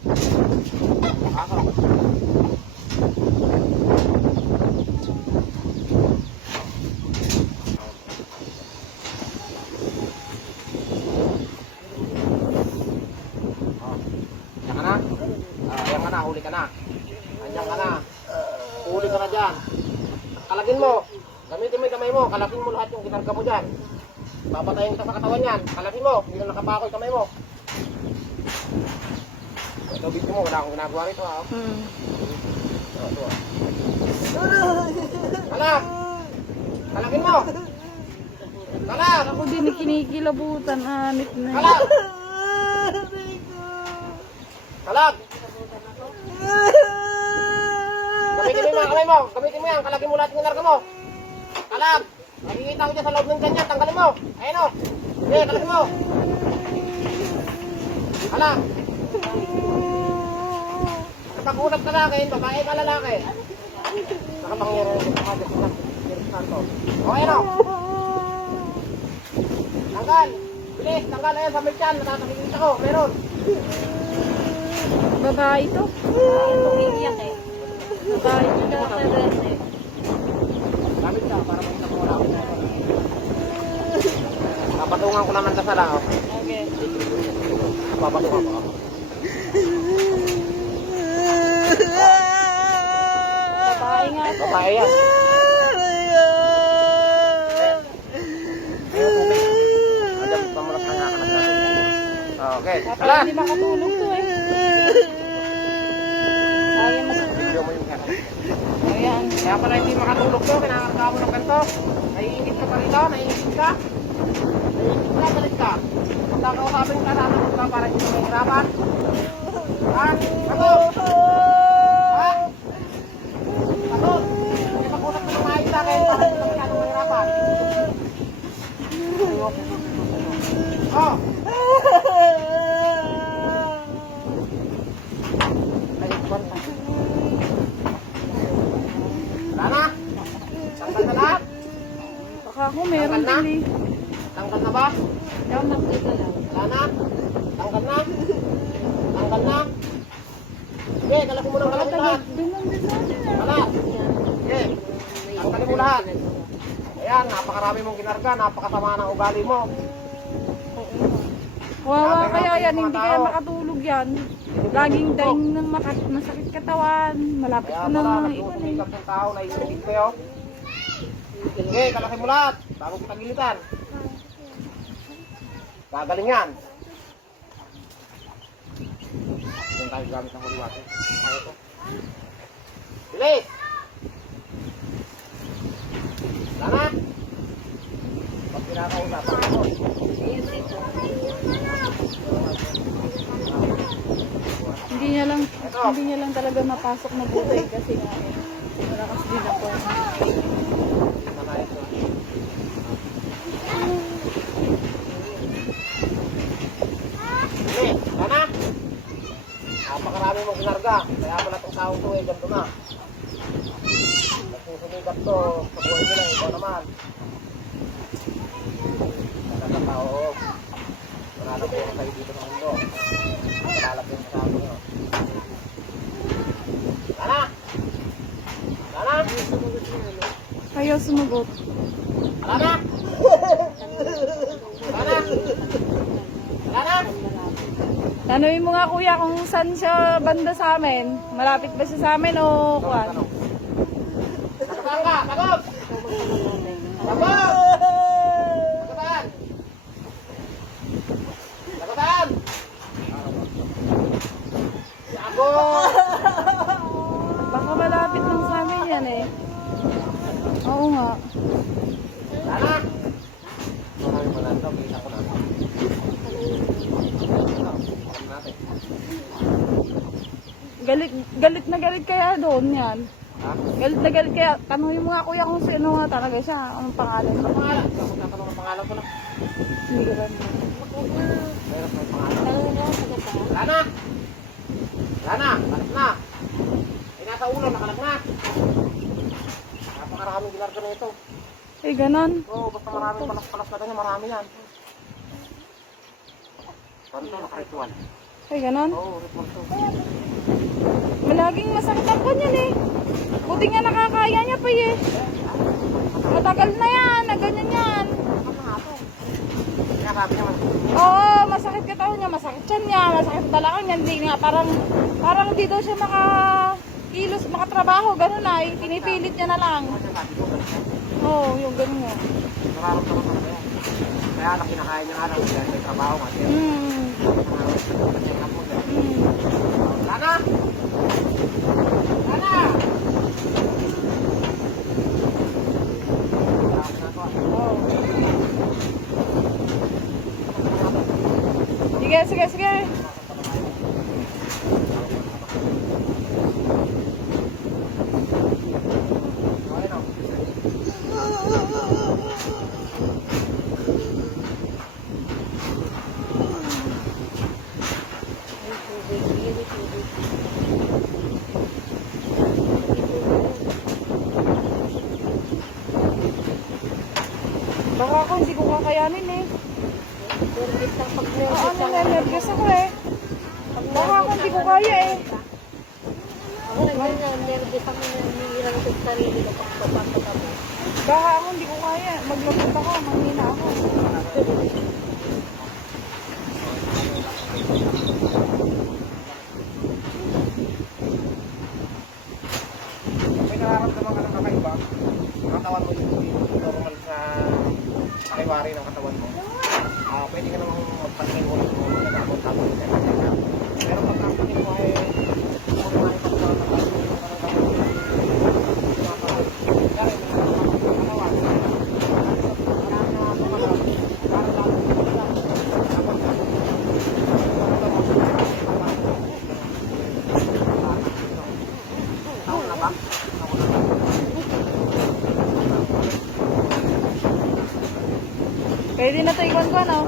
Pasok. Yan ka na? Yan ka na, huli ka na. Andiyan ka na. Huli ka na dyan. Kalagin mo. Gamitin mo yung kamay mo. Kalagin mo lahat yung ginarga mo dyan. Papatayin kita sa katawan yan. Kalagin mo. Hindi na nakapakoy yung kamay mo. Ito, video mo. Wala akong ginagawa rito ha. Ito. Kalag! Kalagin mo! Kalag! Ako din kinikilabutan, anit na. Kalag! Kalag! Gamitin mo yung mga kamay mo. Gamitin mo yan. Kalagin mo lahat yung ginarga mo. Kalag! Nakikita ko dyan sa loob ng ganyan. Tanggalin mo. Ayan o. Sige, kalagin mo. Kalag! Kapag-unap ka lalaki, babae ka lalaki. Nakapangyari rin sa Santo. O, ayan o. Tanggal. Bilis, tanggal. Ayan sa may tiyan. Natatangilita ko. Meron. Babae ito. Iiyak eh. Babae ito. Gamit ka para makita ko wala ako. Papatungan ko naman kasala. Okay. Papatungan ko. Babae nga. Babae yan. Okay. Dapat hindi makatulog to eh. Kaya mas... Video mo yung kaya. Ayan. Kaya pala hindi makatulog to, kinakanta mo ng ganito. Naiingit ka pa rito, naiingit ka. Naiingit ka, galit ka. Kung kakausapin ka, nanagot ka para hindi ka mahirapan. Ha? Sagot! Ha? Sagot! Hindi mag-usap ka ng maayos sa akin para hindi ka masyadong mahirapan. Oh! Wala na? Tanggal na lahat? Baka ako meron din eh. Tanggal na ba? Kaya magdito lang. Wala na? Tanggal na? Tanggal na? Sige, kalapin mo ng kalapin lahat. Ganun din natin ah. Wala. Sige, tanggalin mo lahat. Ayan, napakarami mong ginarga, napakasama ng ugali mo. Kawawa kaya yan, hindi kaya makatulog yan. Laging daing ng masakit katawan. Malapit Kaya ko na pala, mga ikon eh. nagsusumikap ng tao, naiingit kayo. Sige, kalapin mo lahat. Bago kita gilitan. Gagaling yan. Doon tayo gamit ng holy water. Kaya ito. Bilis! Wala na? Pag pinakausapan ako. Hindi niya lang talaga mapasok mabuti kasi nga eh. Malakas din ako. Bilis! Wala na? Napakarami mong kinarga. Kaya pala itong taong to eh, ganito na. Nagsusumikap to sa buhay nila, ikaw naman. Talagang tao, wala na po kayo dito sa mundo. Malalap yung kasama nyo. Wala na? Wala na? Kaya sumagot. Wala na? Wala na? Wala na? Tanungin mo nga kuya kung saan siya banda sa amin. Malapit ba siya sa amin o kuwan? Nakataan ka! Sagot! Sagot! Nakataan! Nakataan! Sagot! Baka malapit lang sa amin yan eh. Oo nga. Wala na? Marami pala ito. Kita ko na. Galit na galit kaya doon yan. Ha? Galit na galit kaya. Tanungin mo nga kuya kung sino nga talaga siya. Anong pangalan? Ano pangalan? Ako tatanong ang pangalan ko lang. Hindi ko rin. Meron may pangalan. Wala na? Wala na? Kalat na? Ay nasa ulo, nakalat na. Napakaraming ginarga na ito. Eh ganon. Oo, basta maraming palas-palas na ganyan, marami yan. Paano ito nakaritual? Ay, ganon. Oo, report to. Malaging masakit ang ganyan eh. Buti nga nakakaya niya pa eh. Matagal na yan, na ganyan yan. Sinasabi naman. Oo, masakit katawan niya, masakit siya niya, masakit talakan niya. Hindi nga, parang di daw siya makakilos, makatrabaho, gano'n na. Pinipilit niya na lang. Sinasabi ko, ganun yan. Oo, yung gano'n nga. Nararamdaman talaga yan. Kaya lang kinakain niya nga lang dahil may trabaho nga siya. Check up mo dyan. Lana! Lana! Sige, sige, sige. Baka ako hindi ko kakayanin eh. Oo, nervous ako eh. Baka ako hindi ko kaya eh. Ako nagganyan, nervous ako na nililang sa sarili ko pang papakita mo. Baka ako hindi ko kaya. Maglapot ako, manghina ako. May nararamdaman ka ng kakaiba, ang katawan mo yung normal sa pakiwari ng katawan mo. Pwede ka namang magpatingin mo ng mga gamot tapos check up. Pero pag napatingin mo ay kung may pagkakas ng katawan mo, Pwede na ito ikon ko, no?